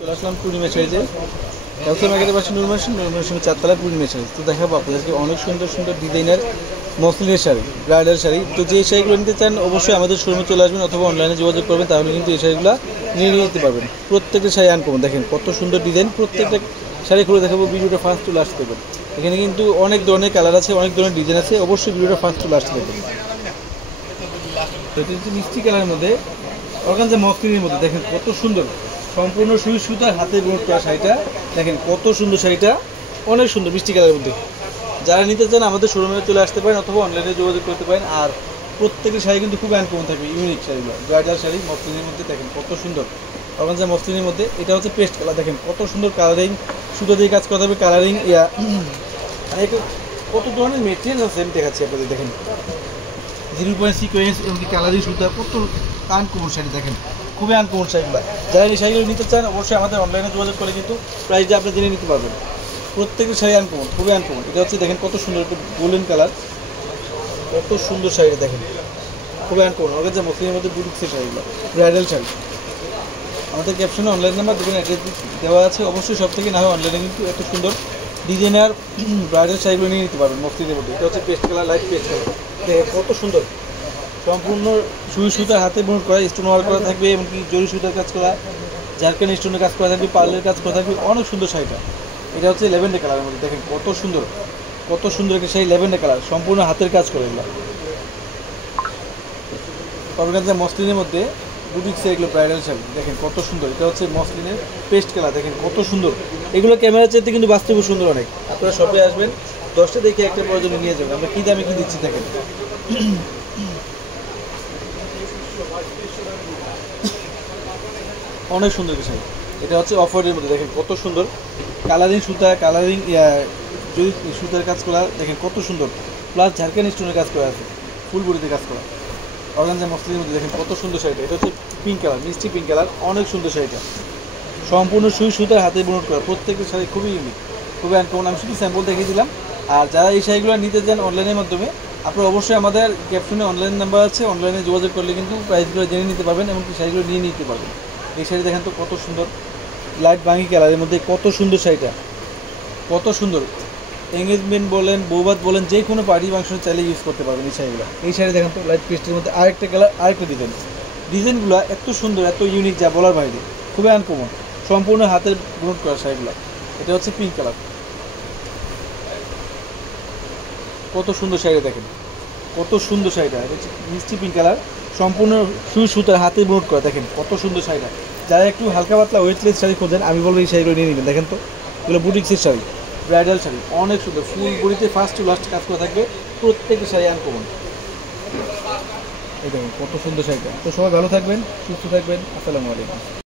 চলে আসলাম পূর্ণিমা শাড়িতে। কালকে মার্কেটের পাশে নুরমাসিন চারতলায় পূর্ণিমা শাড়ি। তো দেখাবো আপনাদেরকে অনেক সুন্দর সুন্দর ডিজাইনার মসলিনের শাড়ি, ব্রাইডাল শাড়ি। তো যে শাড়িগুলো নিতে চান অবশ্যই আমাদের শোরুমে চলে আসবেন অথবা অনলাইনে যোগাযোগ করবেন, তাহলে কিন্তু এই শাড়িগুলো নিয়ে নিতে পারবেন। প্রত্যেকটা শাড়ি আনকমন, দেখেন কত সুন্দর ডিজাইন। প্রত্যেকটা শাড়ি খুলে দেখাবো, ভিডিওটা ফার্স্ট টু লাস্ট দেবেন। এখানে কিন্তু অনেক ধরনের কালার আছে, অনেক ধরনের ডিজাইন আছে, অবশ্যই ভিডিওটা ফার্স্ট টু লাস্ট দেবেন। তো এটা হচ্ছে মিষ্টি কালারের মধ্যে অর্গানজা মসলিনের মধ্যে, দেখেন কত সুন্দর, সম্পূর্ণ সুই সুতার হাতে বোর্ড করা শাড়িটা। দেখেন কত সুন্দর শাড়িটা, অনেক সুন্দর মিষ্টি কালারের মধ্যে। যারা নিতে চান আমাদের শোরুমে চলে আসতে পারেন অথবা অনলাইনে যোগাযোগ করতে পারেন। আর প্রত্যেকটি শাড়ি কিন্তু খুব আনকমন থাকবে, ইউনিক শাড়িগুলো, ব্রাইডাল শাড়ি মসলিনের মধ্যে। দেখেন কত সুন্দর অর্গানজা মসলিনের মধ্যে। এটা হচ্ছে পেস্ট কালার, দেখেন কত সুন্দর কালারিং, সুতো দিয়ে কাজ করা থাকবে কালারিং। কত ধরনের মেটেরিয়াল আছে আমি দেখাচ্ছি আপনাদের। দেখেন 0 সিকোয়েন্স এমনকি কালারিং সুতা, কত আনকমন শাড়ি, দেখেন খুবই আনকমন শাড়িগুলো। যারা এই শাড়িগুলো নিতে চান অবশ্যই আমাদের অনলাইনে যোগাযোগ করে কিন্তু প্রাইসটা আপনি জেনে নিতে পারবেন। প্রত্যেকটা শাড়ি আনকমন, খুবই আনকমন। এটা হচ্ছে দেখেন কত সুন্দর, একটু গোল্ডেন কালার, কত সুন্দর শাড়িটা দেখেন, খুবই আনকমন। অর্গানজা মসলিনের মধ্যে বুটিক্সের শাড়িগুলো, ব্রাইডাল শাড়ি। আমাদের ক্যাপশনে অনলাইন নাম্বার দেখুন, অ্যাড্রেস দেওয়া আছে। অবশ্যই সব থেকে না হয় অনলাইনে কিন্তু এত সুন্দর ডিজাইনার ব্রাইডাল শাড়িগুলো নিয়ে নিতে পারবেন মসলিনের মধ্যে। এটা হচ্ছে paste colour, light paste colour, কত সুন্দর, সম্পূর্ণ সুই সুতার হাতে বুনট করা, স্টোন ওয়ার্ক করা থাকবে, এমনকি জরি সুতার কাজ করা, ঝাড়খান্ড স্টোনের কাজ করা থাকবে, পার্লের কাজ করা থাকবে, অনেক সুন্দর শাড়িটা। এটা হচ্ছে ল্যাভেন্ডার কালারের মধ্যে, দেখেন কত সুন্দর, কত সুন্দর একটা শাড়ি, ল্যাভেন্ডার কালার, সম্পূর্ণ হাতের কাজ করে এগুলো। অর্গানজা মসলিনের মধ্যে বুটিক্সের এগুলো ব্রাইডাল শাড়ি, দেখেন কত সুন্দর। এটা হচ্ছে মসলিনের পেস্ট কালার, দেখেন কত সুন্দর। এগুলো ক্যামেরার চাইতে কিন্তু বাস্তবে সুন্দর অনেক। আপনারা সবাই আসবেন, 10টা দেখে একটা প্রয়োজনে নিয়ে যাবেন। আমরা কী দামে কী দিচ্ছি দেখেন, অনেক সুন্দর শাড়ি। এটা হচ্ছে অফারের মধ্যে, দেখেন কত সুন্দর কালারিং সুতা, কালারিং জরি সুতার কাজ করা, দেখেন কত সুন্দর। প্লাস ঝাড়খান্ড স্টোনের কাজ করা আছে, ফুল বডিতে কাজ করা। অর্গানজা মসলিনের মধ্যে দেখেন কত সুন্দর শাড়িটা। এটা হচ্ছে পিঙ্ক কালার, মিষ্টি পিঙ্ক কালার, অনেক সুন্দর শাড়িটা। সম্পূর্ণ সুই সুতার হাতে বুনট করা, প্রত্যেকটা শাড়ি খুবই ইউনিক, খুবই আনকমন। আমি শুধু স্যাম্পল দেখিয়ে দিলাম। আর যারা এই শাড়িগুলো নিতে চান অনলাইনের মাধ্যমে, আপনারা অবশ্যই আমাদের ক্যাপশনে অনলাইন নাম্বার আছে, অনলাইনে যোগাযোগ করলে কিন্তু প্রাইসগুলো জেনে নিতে পারবেন, এমনকি শাড়িগুলো নিয়ে নিতে পারবেন। এই শাড়ি দেখেন তো কত সুন্দর, লাইট বাঙ্গি কালারের মধ্যে, কত সুন্দর শাড়িটা, কত সুন্দর। এঙ্গেজমেন্ট বলেন, বৌভাত বলেন, যে কোনো পার্টি ফাংশনে চাইলে ইউজ করতে পারবেন এই শাড়িগুলো। এই শাড়ি দেখেন তো লাইট পেস্টের মধ্যে, আরেকটা কালার, আরেকটা ডিজাইন। ডিজাইনগুলো এত সুন্দর, এত ইউনিক, যা বলার বাইরে, খুবই আনকমন, সম্পূর্ণ হাতের বুনট করা শাড়িগুলো। এটা হচ্ছে পিঙ্ক কালার, কত সুন্দর শাড়ি দেখেন, কত সুন্দর শাড়িটা। এটা হচ্ছে মিষ্টি পিঙ্ক কালার, সম্পূর্ণ সুই সুতার হাতে বুনট করা, দেখেন কত সুন্দর শাড়িটা। যারা একটু হালকা পাতলা ওয়েটলেস শাড়ি খোঁজেন, আমি বলবো এই শাড়িগুলো নিয়ে নেবেন। দেখেন তো এগুলো বুটিক্সের শাড়ি, ব্রাইডাল শাড়ি, অনেক সুন্দর, ফুল বডিতে ফার্স্ট টু লাস্ট কাজ করা থাকবে, প্রত্যেকটা শাড়ি আনকমন। এই দেখেন কত সুন্দর শাড়িটা। তো সবাই ভালো থাকবেন, সুস্থ থাকবেন। আসসালামু আলাইকুম।